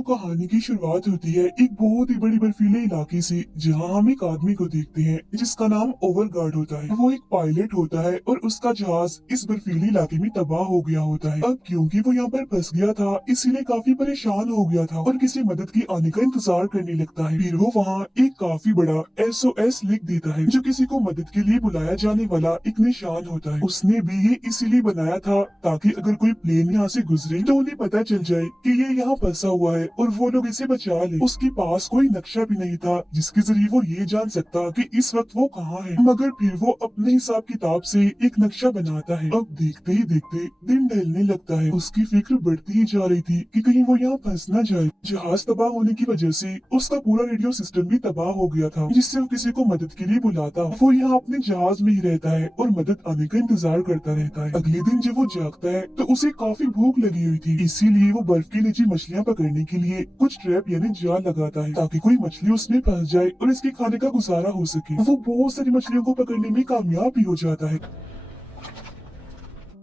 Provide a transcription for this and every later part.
तो कहानी की शुरुआत होती है एक बहुत ही बड़ी बर्फीले इलाके से, जहां हम एक आदमी को देखते हैं जिसका नाम ओवरगार्ड होता है। वो एक पायलट होता है और उसका जहाज इस बर्फीले इलाके में तबाह हो गया होता है। अब क्योंकि वो यहाँ पर फंस गया था, इसीलिए काफी परेशान हो गया था और किसी मदद की आने का इंतजार करने लगता है। फिर वो वहाँ एक काफी बड़ा SOS लिख देता है, जो किसी को मदद के लिए बुलाया जाने वाला एक निशान होता है। उसने भी ये इसीलिए बनाया था ताकि अगर कोई प्लेन यहाँ से गुजरे तो उन्हें पता चल जाए कि ये यहाँ फंसा हुआ है और वो लोग इसे बचा ले। उसके पास कोई नक्शा भी नहीं था जिसके जरिए वो ये जान सकता कि इस वक्त वो कहाँ है, मगर फिर वो अपने हिसाब किताब से एक नक्शा बनाता है। अब देखते ही देखते दिन ढलने लगता है। उसकी फिक्र बढ़ती ही जा रही थी कि कहीं वो यहाँ फंस न जाए। जहाज तबाह होने की वजह से उसका पूरा रेडियो सिस्टम भी तबाह हो गया था, जिससे वो किसी को मदद के लिए बुलाता। वो यहाँ अपने जहाज में ही रहता है और मदद आने का इंतजार करता रहता है। अगले दिन जब वो जागता है तो उसे काफी भूख लगी हुई थी, इसीलिए वो बर्फ के नीचे मछलियाँ पकड़ने के लिए कुछ ट्रैप यानी जाल लगाता है ताकि कोई मछली उसमें फंस जाए और इसके खाने का गुजारा हो सके। वो बहुत सारी मछलियों को पकड़ने में कामयाब भी हो जाता है।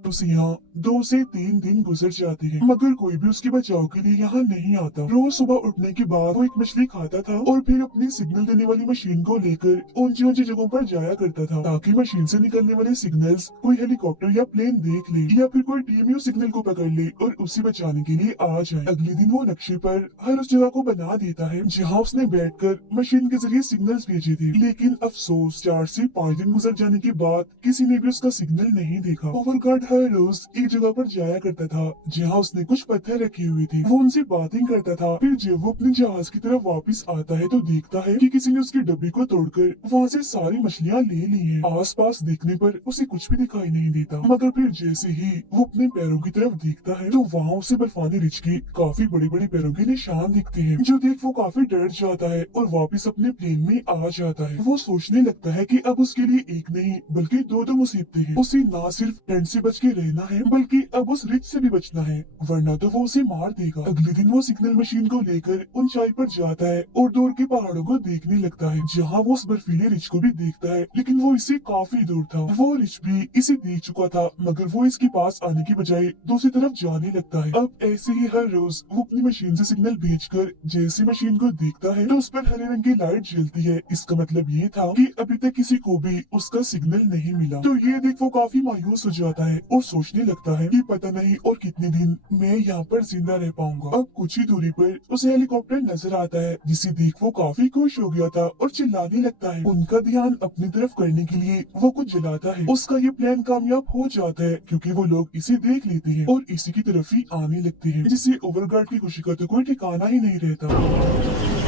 उसे यहाँ 2 से 3 दिन गुजर जाते हैं, मगर कोई भी उसके बचाव के लिए यहाँ नहीं आता। रोज सुबह उठने के बाद वो एक मछली खाता था और फिर अपनी सिग्नल देने वाली मशीन को लेकर ऊंची ऊंची जगहों पर जाया करता था ताकि मशीन से निकलने वाले सिग्नल्स कोई हेलीकॉप्टर या प्लेन देख ले या फिर कोई टीम उस सिग्नल को पकड़ ले और उसे बचाने के लिए आ जाए। अगले दिन वो नक्शे पर हर उस जगह को बना देता है जहाँ उसने बैठकर मशीन के जरिए सिग्नल्स भेजे थे, लेकिन अफसोस 4 से 5 दिन गुजर जाने के बाद किसी ने भी उसका सिग्नल नहीं देखा। ओवरगार्ड हर रोज एक जगह पर जाया करता था जहाँ उसने कुछ पत्थर रखे हुए थे। वो उनसे बातें करता था। फिर जब वो अपने जहाज की तरफ वापस आता है तो देखता है कि किसी ने उसके डब्बे को तोड़कर वहाँ से सारी मछलियाँ ले ली हैं। आसपास देखने पर उसे कुछ भी दिखाई नहीं देता, मगर फिर जैसे ही वो अपने पैरों की तरफ देखता है तो वहाँ उसे बर्फानी रिछ के काफी बड़े बड़े पैरों के निशान दिखते हैं, जो देख वो काफी डर जाता है और वापस अपने प्लेन में आ जाता है। वो सोचने लगता है कि अब उसके लिए एक नहीं बल्कि दो मुसीबतें हैं। उसे ना सिर्फ ठंड से बच के रहना है बल्कि अब उस रिच से भी बचना है, वरना तो वो उसे मार देगा। अगले दिन वो सिग्नल मशीन को लेकर ऊंचाई पर जाता है और दूर के पहाड़ों को देखने लगता है, जहाँ वो उस बर्फीले रिच को भी देखता है, लेकिन वो इससे काफी दूर था। वो रिच भी इसे देख चुका था, मगर वो इसके पास आने की बजाय दूसरी तरफ जाने लगता है। अब ऐसे ही हर रोज वो अपनी मशीन से सिग्नल भेजकर जैसे मशीन को देखता है तो उस पर हरे रंग की लाइट जलती है। इसका मतलब ये था कि अभी तक किसी को भी उसका सिग्नल नहीं मिला। तो ये देख वो काफी मायूस हो जाता है और सोचने लगता है कि पता नहीं और कितने दिन मैं यहाँ पर जिंदा रह पाऊंगा। अब कुछ ही दूरी पर उसे हेलीकॉप्टर नजर आता है, जिसे देख वो काफी खुश हो गया था और चिल्लाने लगता है। उनका ध्यान अपनी तरफ करने के लिए वो कुछ जलाता है। उसका ये प्लान कामयाब हो जाता है क्योंकि वो लोग इसे देख लेते हैं और इसी की तरफ ही आने लगते हैं, जिससे ओवरगार्ड की खुशी का तो कोई ठिकाना ही नहीं रहता।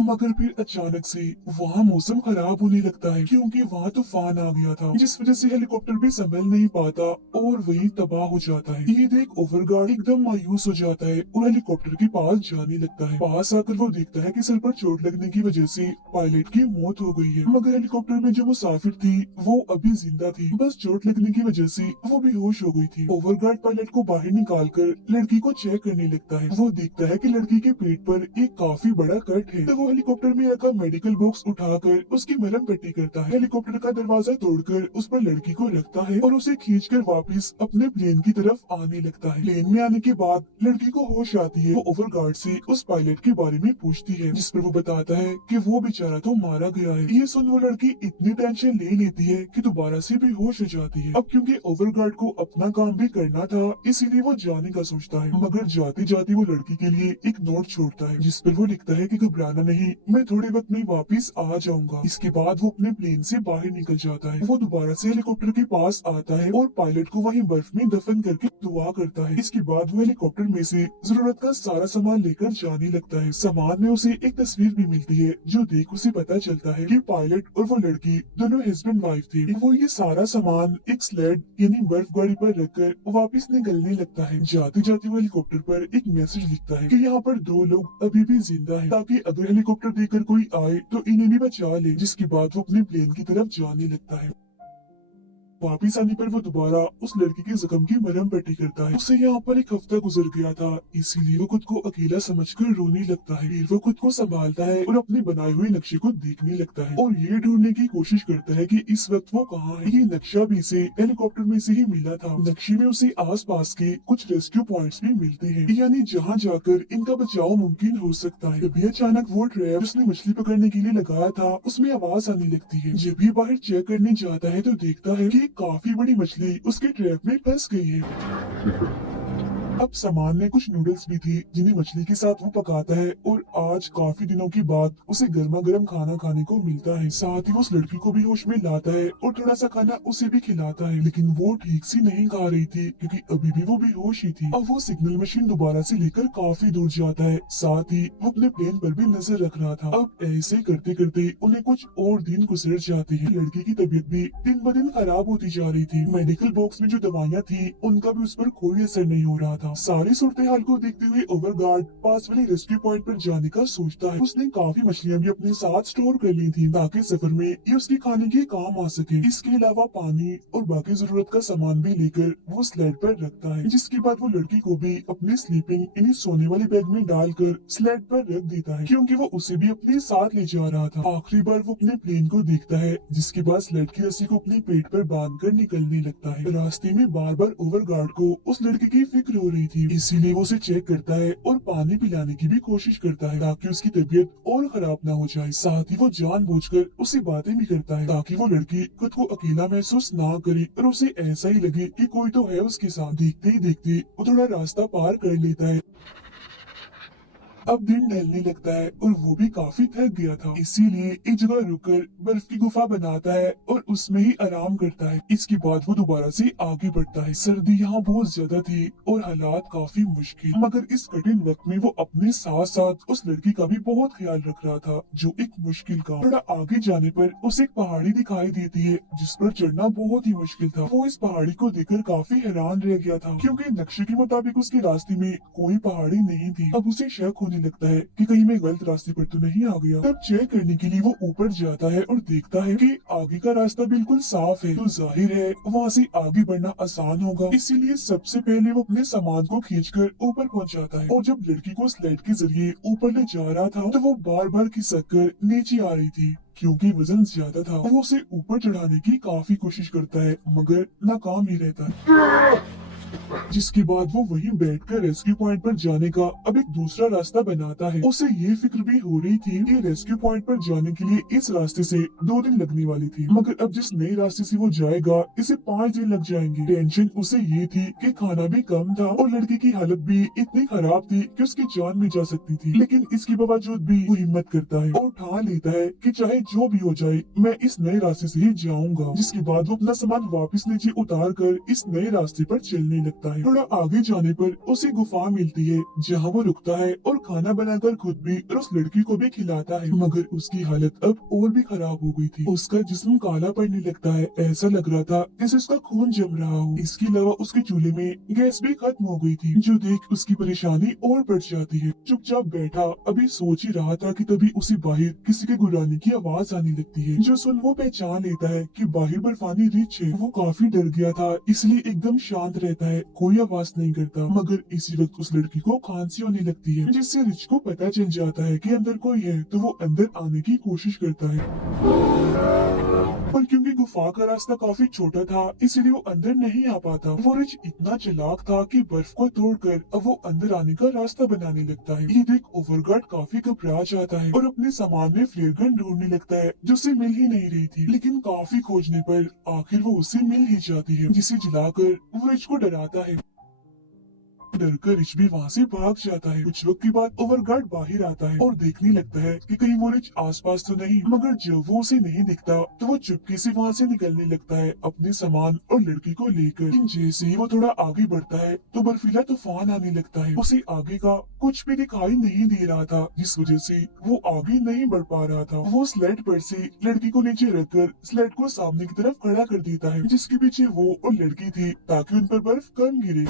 मगर फिर अचानक से वहाँ मौसम खराब होने लगता है क्योंकि वहाँ तूफान आ गया था, जिस वजह से हेलीकॉप्टर भी संभल नहीं पाता और वहीं तबाह हो जाता है। ये देख ओवरगार्ड एकदम मायूस हो जाता है और हेलीकॉप्टर के पास जाने लगता है। पास आकर वो देखता है कि सर पर चोट लगने की वजह से पायलट की मौत हो गई है, मगर हेलीकॉप्टर में जो मुसाफिर थी वो अभी जिंदा थी, बस चोट लगने की वजह से वो बेहोश हो गई थी। ओवरगार्ड पायलट को बाहर निकाल कर लड़की को चेक करने लगता है। वो देखता है कि लड़की के पेट पर एक काफी बड़ा कट है, तो वो हेलीकॉप्टर में रखा मेडिकल बॉक्स उठाकर उसकी मरहम पट्टी करता है। हेलीकॉप्टर का दरवाजा तोड़कर उस पर लड़की को रखता है और उसे खींचकर वापस अपने प्लेन की तरफ आने लगता है। प्लेन में आने के बाद लड़की को होश आती है। वो ओवरगार्ड से उस पायलट के बारे में पूछती है, जिस पर वो बताता है कि वो बेचारा तो मारा गया है। ये सुन वो लड़की इतनी टेंशन ले लेती है कि दोबारा से बेहोश हो जाती है। अब क्योंकि ओवरगार्ड को अपना काम भी करना था, इसीलिए वो जाने का सोचता है, मगर जाते जाते वो लड़की के लिए एक नोट छोड़ता है, जिस पर वो लिखता है कि घबराना नहीं, मैं थोड़े वक्त में वापस आ जाऊंगा। इसके बाद वो अपने प्लेन से बाहर निकल जाता है। वो दोबारा से हेलीकॉप्टर के पास आता है और पायलट को वहीं बर्फ में दफन करके दुआ करता है। इसके बाद वो हेलीकॉप्टर में से जरूरत का सारा सामान लेकर जाने लगता है। सामान में उसे एक तस्वीर भी मिलती है, जो देख उसे पता चलता है कि पायलट और वो लड़की दोनों हस्बैंड वाइफ थे। वो ये सारा सामान एक स्लेड यानी बर्फ गाड़ी पर रखकर वापस निकलने लगता है। जाते जाते वो हेलीकॉप्टर पर एक मैसेज लिखता है कि यहाँ पर 2 लोग अभी भी जिंदा हैं, ताकि अगर हेलीकॉप्टर देकर कोई आए तो इन्हें भी बचा ले। जिसके बाद वो अपने प्लेन की तरफ जाने लगता है। वापिस आने पर वो दोबारा उस लड़की के जख्म की मरहम पट्टी करता है। उसे यहाँ पर एक हफ्ता गुजर गया था, इसीलिए वो खुद को अकेला समझकर रोने लगता है। फिर वो खुद को संभालता है और अपने बनाए हुए नक्शे को देखने लगता है और ये ढूंढने की कोशिश करता है कि इस वक्त वो कहाँ है। ये नक्शा भी इसे हेलीकॉप्टर में से ही मिला था। नक्शे में उसे आस पास के कुछ रेस्क्यू पॉइंट्स भी मिलते हैं, यानी जहाँ जाकर इनका बचाव मुमकिन हो सकता है। तभी अचानक वो ट्रैप जिसने मछली पकड़ने के लिए लगाया था उसमें आवाज आने लगती है। जब ये बाहर चेक करने जाता है तो देखता है कि काफी बड़ी मछली उसके ट्रैप में फंस गई है। अब सामान में कुछ नूडल्स भी थी जिन्हें मछली के साथ वो पकाता है और आज काफी दिनों के बाद उसे गर्मा गर्म खाना खाने को मिलता है। साथ ही वो उस लड़की को भी होश में लाता है और थोड़ा सा खाना उसे भी खिलाता है, लेकिन वो ठीक से नहीं खा रही थी क्योंकि अभी भी वो बेहोश ही थी। अब वो सिग्नल मशीन दोबारा से लेकर काफी दूर जाता है, साथ ही वो अपने प्लेन पर भी नजर रख रहा था। अब ऐसे करते करते उन्हें कुछ और दिन गुजर जाते हैं। लड़की की तबीयत भी दिन ब दिन खराब होती जा रही थी। मेडिकल बॉक्स में जो दवाइयाँ थी उनका भी उस पर कोई असर नहीं हो रहा था। सारी सूरत हाल को देखते हुए ओवरगार्ड पास वाले रेस्क्यू पॉइंट पर जाने का सोचता है। उसने काफी मछलियाँ भी अपने साथ स्टोर कर ली थी ताकि सफर में ये उसके खाने के काम आ सके। इसके अलावा पानी और बाकी जरूरत का सामान भी लेकर वो स्लेड पर रखता है, जिसके बाद वो लड़की को भी अपने स्लीपिंग यानी सोने वाले बैग में डालकर स्लेड पर रख देता है, क्योंकि वो उसे भी अपने साथ ले जा रहा था। आखिरी बार वो अपने प्लेन को देखता है, जिसके बाद स्लेड की रस्सी को अपने पेट पर बांधकर निकलने लगता है। रास्ते में बार बार ओवरगार्ड को उस लड़की की फिक्र हो रही थी, इसीलिए वो उसे चेक करता है और पानी पिलाने की भी कोशिश करता है ताकि उसकी तबीयत और खराब ना हो जाए। साथ ही वो जानबूझकर उससे बातें भी करता है ताकि वो लड़की खुद को अकेला महसूस ना करे और उसे ऐसा ही लगे कि कोई तो है उसके साथ। देखते ही देखते वो थोड़ा रास्ता पार कर लेता है। अब दिन ढलने लगता है और वो भी काफी थक गया था, इसीलिए एक जगह रुककर बर्फ की गुफा बनाता है और उसमें ही आराम करता है। इसके बाद वो दोबारा से आगे बढ़ता है। सर्दी यहाँ बहुत ज्यादा थी और हालात काफी मुश्किल, मगर इस कठिन वक्त में वो अपने साथ साथ उस लड़की का भी बहुत ख्याल रख रहा था, जो एक मुश्किल काम। थोड़ा आगे जाने पर उसे एक पहाड़ी दिखाई देती है जिस पर चढ़ना बहुत ही मुश्किल था। वो इस पहाड़ी को देखकर काफी हैरान रह गया था, क्योंकि नक्शे के मुताबिक उसके रास्ते में कोई पहाड़ी नहीं थी। अब उसे शक होने लगता है कि कहीं मैं गलत रास्ते पर तो नहीं आ गया। तब चेक करने के लिए वो ऊपर जाता है और देखता है कि आगे का रास्ता बिल्कुल साफ है, तो जाहिर है वहाँ से आगे बढ़ना आसान होगा। इसीलिए सबसे पहले वो अपने सामान को खींचकर ऊपर पहुँच जाता है और जब लड़की को स्लेड के जरिए ऊपर ले जा रहा था तो वो बार बार खिसक कर नीचे आ रही थी, क्योंकि वजन ज्यादा था। वो उसे ऊपर चढ़ाने की काफी कोशिश करता है मगर नाकाम ही रहता है, जिसके बाद वो वहीं बैठकर रेस्क्यू पॉइंट पर जाने का अब एक दूसरा रास्ता बनाता है। उसे ये फिक्र भी हो रही थी कि रेस्क्यू पॉइंट पर जाने के लिए इस रास्ते से 2 दिन लगने वाली थी, मगर अब जिस नए रास्ते से वो जाएगा इसे 5 दिन लग जाएंगे। टेंशन उसे ये थी कि खाना भी कम था और लड़की की हालत भी इतनी खराब थी कि उसकी जान भी जा सकती थी, लेकिन इसके बावजूद भी वो हिम्मत करता है और ठान लेता है कि चाहे जो भी हो जाए मैं इस नए रास्ते से ही जाऊंगा। जिसके बाद वो अपना सामान वापस नीचे उतार कर इस नए रास्ते पर चलने लगता है। थोड़ा आगे जाने पर उसे गुफा मिलती है जहाँ वो रुकता है और खाना बनाकर खुद भी और उस लड़की को भी खिलाता है, मगर उसकी हालत अब और भी खराब हो गई थी। उसका जिस्म काला पड़ने लगता है, ऐसा लग रहा था जैसे उसका खून जम रहा हो। इसके अलावा उसके चूल्हे में गैस भी खत्म हो गई थी, जो देख उसकी परेशानी और बढ़ जाती है। चुपचाप बैठा अभी सोच ही रहा था कि तभी उसे बाहर किसी के गुर्राने की आवाज आने लगती है, जो सुन वो पहचान लेता है कि बाहर बर्फानी रिच है। वो काफी डर गया था, इसलिए एकदम शांत रहता है, कोई आवाज नहीं करता। मगर इसी वक्त उस लड़की को खांसी होने लगती है, जिससे रिच को पता चल जाता है कि अंदर कोई है, तो वो अंदर आने की कोशिश करता है, पर क्योंकि गुफा का रास्ता काफी छोटा था इसलिए वो अंदर नहीं आ पाता। वो रिच इतना चालाक था कि बर्फ को तोड़कर अब वो अंदर आने का रास्ता बनाने लगता है। ये देख ओवरगार्ड काफी घबरा जाता है और अपने सामान में फ्लेयर गन ढूंढने लगता है, जो उसे मिल ही नहीं रही थी, लेकिन काफी खोजने पर आखिर वो उसे मिल ही जाती है, जिसे जलाकर वो रिच को डराता है। डरकर रिच भी वहाँ से भाग जाता है। कुछ वक्त के बाद ओवरगार्ड बाहर आता है और देखने लगता है कि कहीं वो रिच आसपास तो नहीं, मगर जब वो उसे नहीं दिखता तो वो चुपके से वहाँ से निकलने लगता है अपने सामान और लड़की को लेकर। लेकिन जैसे ही वो थोड़ा आगे बढ़ता है तो बर्फीला तूफान आने लगता है। उसे आगे का कुछ भी दिखाई नहीं दे रहा था, जिस वजह से वो आगे नहीं बढ़ पा रहा था। वो स्लेड पर से लड़की को नीचे रखकर स्लेड को सामने की तरफ खड़ा कर देता है, जिसके पीछे वो और लड़की थी, ताकि उन पर बर्फ कम गिरे।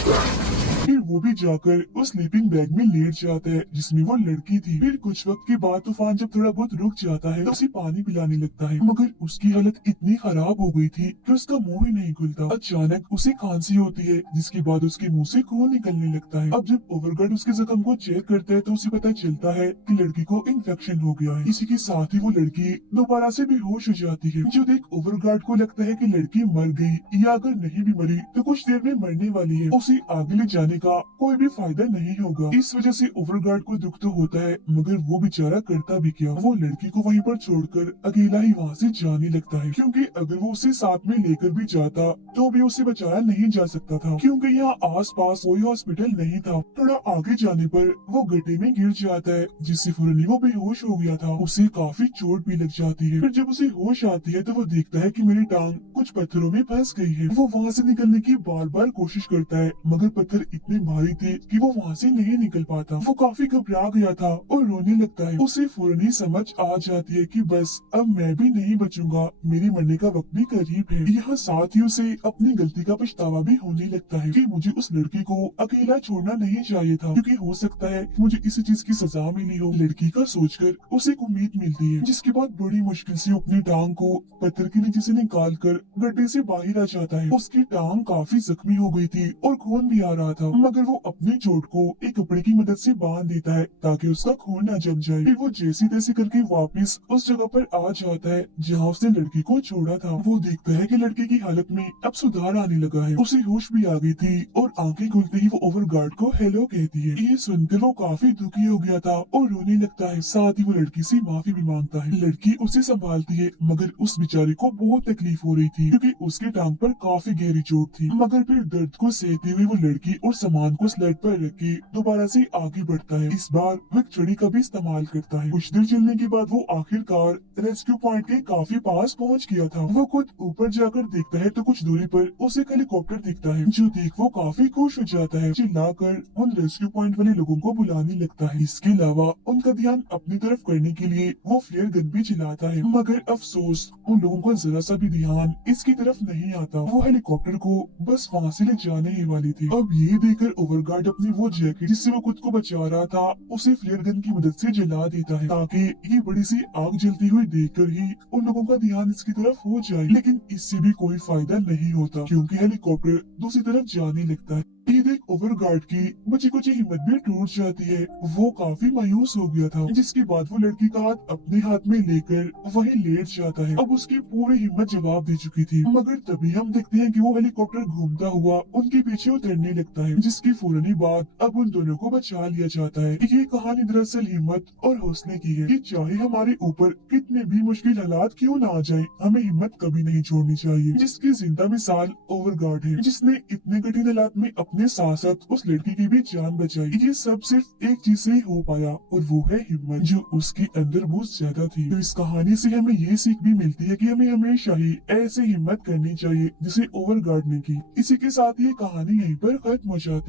फिर वो भी जाकर उस स्लीपिंग बैग में लेट जाता है जिसमें वो लड़की थी। फिर कुछ वक्त के बाद तूफान जब थोड़ा बहुत रुक जाता है तो उसे पानी पिलाने लगता है, मगर उसकी हालत इतनी खराब हो गई थी कि उसका मुंह ही नहीं खुलता। अचानक उसे खांसी होती है जिसके बाद उसके मुंह से खून निकलने लगता है। अब जब ओवरगार्ड उसके जख्म को चेक करता है तो उसे पता चलता है कि लड़की को इन्फेक्शन हो गया है। इसी के साथ ही वो लड़की दोबारा से बेहोश हो जाती है। जो देख ओवरगार्ड को लगता है कि लड़की मर गई या अगर नहीं भी मरी तो कुछ देर में मरने वाली है, उसे आगे ले जाने का कोई भी फायदा नहीं होगा। इस वजह से ओवरगार्ड को दुख तो होता है, मगर वो बेचारा करता भी क्या, वो लड़की को वहीं पर छोड़कर अकेला ही वहाँ से जाने लगता है, क्योंकि अगर वो उसे साथ में लेकर भी जाता तो भी उसे बचाया नहीं जा सकता था, क्योंकि यहाँ आस पास कोई हॉस्पिटल नहीं था। थोड़ा आगे जाने पर वो गड्ढे में गिर जाता है जिससे फौरन ही वो बेहोश हो गया था। उसे काफी चोट भी लग जाती है। फिर जब उसे होश आती है तो वो देखता है कि मेरी टांग कुछ पत्थरों में फंस गई है। वो वहाँ से निकलने की बार बार कोशिश करता है, मगर पत्थर इतने भारी थे कि वो वहाँ से नहीं निकल पाता। वो काफी घबरा गया था और रोने लगता है। उसे फौरन ही समझ आ जाती है कि बस अब मैं भी नहीं बचूंगा, मेरे मरने का वक्त भी करीब है। यहाँ साथ ही उसे अपनी गलती का पछतावा भी होने लगता है कि मुझे उस लड़की को अकेला छोड़ना नहीं चाहिए था, क्योंकि हो सकता है मुझे इसी चीज की सजा मिली हो। लड़की का सोचकर उसे एक उम्मीद मिलती है, जिसके बाद बड़ी मुश्किल से अपनी टांग को पत्थर के नीचे से निकाल कर गड्ढे से बाहर आ जाता है। उसकी टांग काफी जख्मी हो गई थी और खून भी आ रहा था, मगर वो अपनी चोट को एक कपड़े की मदद से बांध देता है ताकि उसका खून न जम जाए। फिर वो जैसी तैसी करके वापस उस जगह पर आ जाता है जहाँ उसने लड़की को छोड़ा था। वो देखता है कि लड़की की हालत में अब सुधार आने लगा है, उसे होश भी आ गई थी और आंखें खुलते ही वो ओवरगार्ड को हेलो कहती है। ये सुनकर वो काफी दुखी हो गया था और रोने लगता है। साथ ही वो लड़की से माफी भी मांगता है। लड़की उसे संभालती है, मगर उस बेचारे को बहुत तकलीफ हो रही थी क्योंकि उसके टांग पर काफी गहरी चोट थी। मगर फिर दर्द को सहते हुए वो लड़की और सामान को स्लेड पर रख के दोबारा से आगे बढ़ता है। इस बार वो एक छड़ी का भी इस्तेमाल करता है। कुछ देर चलने के बाद वो आखिरकार रेस्क्यू पॉइंट के काफी पास पहुंच गया था। वो खुद ऊपर जाकर देखता है तो कुछ दूरी पर उसे एक हेलीकॉप्टर दिखता है, जो देख वो काफी खुश हो जाता है। चिल्लाकर उन रेस्क्यू पॉइंट वाले लोगों को बुलाने लगता है। इसके अलावा उनका ध्यान अपनी तरफ करने के लिए वो फ्लेयर गन भी चलाता है, मगर अफसोस उन लोगों का जरा सा भी ध्यान इसकी तरफ नहीं आता। वो हेलीकॉप्टर को बस वहाँ से ले जाने ही वाली थी। अब ये देखकर ओवरगार्ड अपनी वो जैकेट जिससे वो खुद को बचा रहा था उसे फ्लेयर गन की मदद से जला देता है, ताकि ये बड़ी सी आग जलती हुई देखकर ही उन लोगों का ध्यान इसकी तरफ हो जाए। लेकिन इससे भी कोई फायदा नहीं होता, क्योंकि हेलीकॉप्टर दूसरी तरफ जाने लगता है। ये देख ओवरगार्ड की बची कुछ हिम्मत भी टूट जाती है। वो काफी मायूस हो गया था, जिसके बाद वो लड़की का हाथ अपने हाथ में लेकर वहीं लेट जाता है। अब उसकी पूरी हिम्मत जवाब दे चुकी थी, मगर तभी हम देखते हैं कि वो हेलीकॉप्टर घूमता हुआ उनके पीछे उतरने लगता है, जिसकी फौरन ही बाद अब उन दोनों को बचा लिया जाता है। ये कहानी दरअसल हिम्मत और हौसले की है कि चाहे हमारे ऊपर कितने भी मुश्किल हालात क्यों ना आ जाए, हमें हिम्मत कभी नहीं छोड़नी चाहिए। जिसकी जिंदा मिसाल ओवरगार्ड है, जिसने इतने कठिन हालात में अपने साथ साथ उस लड़की की भी जान बचाई। ये सब सिर्फ एक चीज से ही हो पाया, और वो है हिम्मत, जो उसके अंदर बहुत ज्यादा थी। तो इस कहानी से हमें ये सीख भी मिलती है कि हमें हमेशा ही ऐसे हिम्मत करनी चाहिए जिसे ओवरगार्ड ने की। इसी के साथ ये कहानी यहीं पर खत्म हो जाती है।